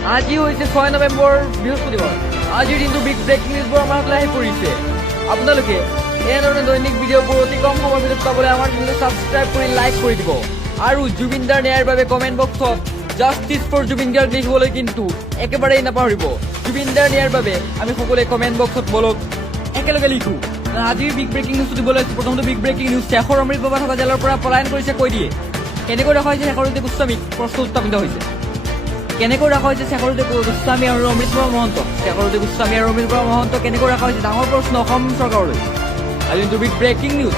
আজি হৈছে 6 নৱেম্বৰ বৃহস্পতিবাৰ। আজিৰ দিনটো বিগ ব্ৰেকিং নিউজবোৰ আমাৰ হাতলৈ আহি পৰিছে। আপোনালোকে এনেধৰণে দৈনিক ভিডিঅ'বোৰ অতি কম সময়ৰ ভিতৰত পাবলৈ আমাৰ চেনেলটো ছাবস্ক্ৰাইব কৰি লাইক কৰি দিব আৰু জুবিন দাৰ ন্যায়ৰ বাবে কমেণ্ট বক্সত জাষ্টিছ ফৰ জুবিন গাৰ্গ লিখিবলৈ কিন্তু একেবাৰেই নাপাহৰিব। জুবিন দাৰ ন্যায়ৰ বাবে আমি সকলোৱে কমেণ্ট বক্সত বলক একেলগে লিখো। আজিৰ বিগ ব্ৰেকিং নিউজ দিবলৈ প্ৰথমটো বিগ ব্ৰেকিং নিউজ। শেখৰ অমৃত বাবা থকা জেলৰ পৰা পলায়ন কৰিছে কৈ দিয়ে। কেনেকৈ ৰখা হৈছে শেখৰজ্যোতি গোস্বামীক? প্ৰশ্ন উত্থাপিত হৈছে। কেনেকৈ ৰখা হৈছে শেখৰজ্যোতি গোস্বামী আৰু অমৃত বৰা মহন্ত? শেখৰজ্যোতি গোস্বামী আৰু অমৃত বৰা মহন্ত কেনেকৈ ৰখা হৈছে? ডাঙৰ প্ৰশ্ন অসম চৰকাৰলৈ। আজি কিন্তু বিগ ব্ৰেকিং নিউজ।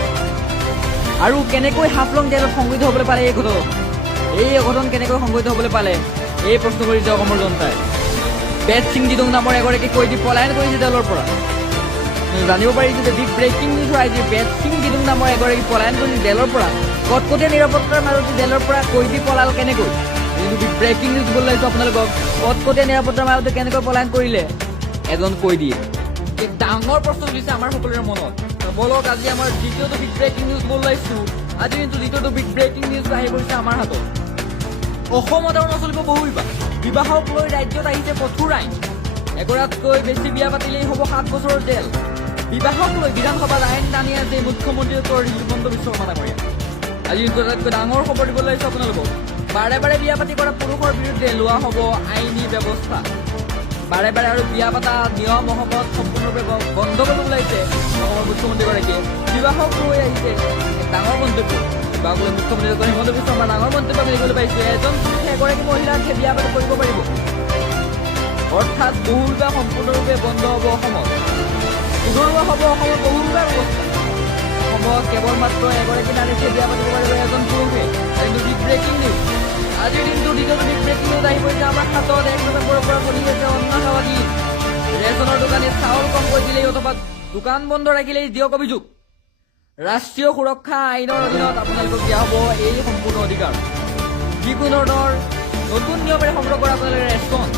আৰু কেনেকৈ হাফলং জেলত সংঘটিত হ'বলৈ পালে এই ঘটনা? এই অঘটন কেনেকৈ সংঘটিত হ'বলৈ পালে এই প্ৰশ্ন কৰিছে অসমৰ জনতাই। বেদ সিং দিদং নামৰ এগৰাকী কৈদী পলায়ন কৰিছে জেলৰ পৰা। জানিব পাৰিছো যে বিগ ব্ৰেকিং নিউজ আজি বেদ সিং দিদং নামৰ এগৰাকী পলায়ন কৰিছে জেলৰ পৰা। কটকটীয়া নিৰাপত্তাৰ মাজত জেলৰ পৰা কৈদী পলাল কেনেকৈ? কিন্তু বিগ ব্ৰেকিং নিউজ দিব লাগিছো আপোনালোকক। কটকটীয়া নিৰাপত্তাৰ মাজতে কেনেকৈ পলায়ন কৰিলে এজন কৈদীয়ে? এক ডাঙৰ প্ৰশ্ন তুলিছে আমাৰ সকলোৰে মনত। বলক আজি আমাৰ দ্বিতীয়টো বিগ ব্ৰেকিং নিউজ বলাইছো। আজি কিন্তু দ্বিতীয়টো বিগ ব্ৰেকিং নিউজ আহি পৰিছে আমাৰ হাতত। অসমত আৰু নচলিব বহু বিবাহক লৈ ৰাজ্যত আহিছে কঠোৰ আইন। এগৰাকীতকৈ বেছি বিয়া পাতিলেই হ'ব 7 বছৰৰ জেল। বিবাহক লৈ বিধানসভাত আইন টানি আছে মুখ্যমন্ত্ৰী ডক্টৰ হিমন্ত বিশ্ব শৰ্মা ডাঙৰীয়া। আজি কিন্তু আটাইতকৈ ডাঙৰ খবৰ দিব লাগিছো আপোনালোকক। বাৰে বাৰে বিয়া পাতি কৰা পুৰুষৰ বিৰুদ্ধে লোৱা হ'ব আইনী ব্যৱস্থা। বাৰে বাৰে আৰু বিয়া পতা নিয়ম অসমত সম্পূৰ্ণৰূপে বন্ধ কৰিব ওলাইছে অসমৰ মুখ্যমন্ত্ৰীগৰাকীয়ে। বিবাহক লৈ আহিছে এক ডাঙৰ মন্তব্য। বিবাহক লৈ মুখ্যমন্ত্ৰী ডক্টৰ হিমন্ত বিশ্ব শৰ্মাৰ ডাঙৰ মন্তব্য আমি দেখিবলৈ পাইছো। এজন পুৰুষে এগৰাকী মহিলাকহে বিয়া পাতি কৰিব পাৰিব। অৰ্থাৎ বহু বিবাহ সম্পূৰ্ণৰূপে বন্ধ হ'ব অসমত। সুধৰুৱা হ'ব অসমৰ বহু বিবাহ ব্যৱস্থা। অসমত কেৱল মাত্ৰ এগৰাকী নাৰীকে বিয়া পাতিব পাৰিব এজন পুৰুষে। কিন্তু বিগ ব্ৰেকিং নিউজ। আজিৰ দিনটো দ্বিতীয়টো বিগ ব্ৰেকিং নিউজ আহি পৰিছে আমাৰ হাতত। 1 নৱেম্বৰৰ পৰা চলি আছে অন্ন সেৱা দিন। ৰেচনৰ দোকানী চাউল কমকৈ দিলেই অথবা দোকান বন্ধ ৰাখিলেই দিয়ক অভিযোগ। ৰাষ্ট্ৰীয় সুৰক্ষা আইনৰ অধীনত আপোনালোকক দিয়া হ'ব এই সম্পূৰ্ণ অধিকাৰ। যিকোনো ধৰণৰ নতুন নিয়মেৰে সংগ্ৰহ কৰা আপোনালোকে ৰেচন।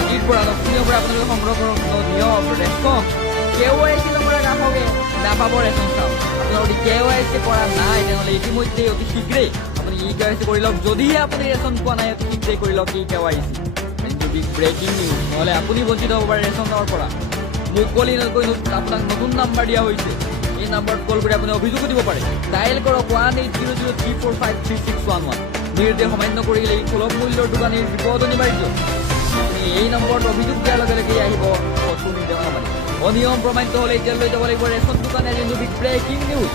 আজিৰ পৰা নতুন নিয়মেৰে আপোনালোকে সংগ্ৰহ কৰক নিয়ম ৰেচন। KYC নকৰা গ্ৰাহকে নাপাব ৰেচন চাউল। আপোনাৰ যদি KYC কৰা নাই তেনেহ'লে ইতিমধ্যে অতি শীঘ্ৰেই আপুনি KYC কৰি লওক। যদিহে আপুনি ৰেচন পোৱা নাই অতি শীঘ্ৰেই কৰি লওক KYC। কিন্তু বিগ ব্ৰেকিং নিউজ। নহ'লে আপুনি বঞ্চিত হ'ব পাৰে ৰেচনৰ পৰা। মুকলি নকৈ আপোনাক নতুন নাম্বাৰ দিয়া হৈছে। এই নাম্বাৰত কল কৰি আপুনি অভিযোগো দিব পাৰে। ডায়েল কৰক 180034536111। নিৰ্দেশ অমান্য কৰিলে সুলভ মূল্যৰ দোকানীৰ বিপদ অনিবাৰ্য। আপুনি এই নম্বৰত অভিযোগ দিয়াৰ লগে লগে আহিব কঠোৰ নিৰ্দেশ অমান্য। অনিয়ম প্ৰমাণিত হ'লে এতিয়া লৈ যাব লাগিব ৰেচন দোকানে। কিন্তু বিগ ব্ৰেকিং নিউজ।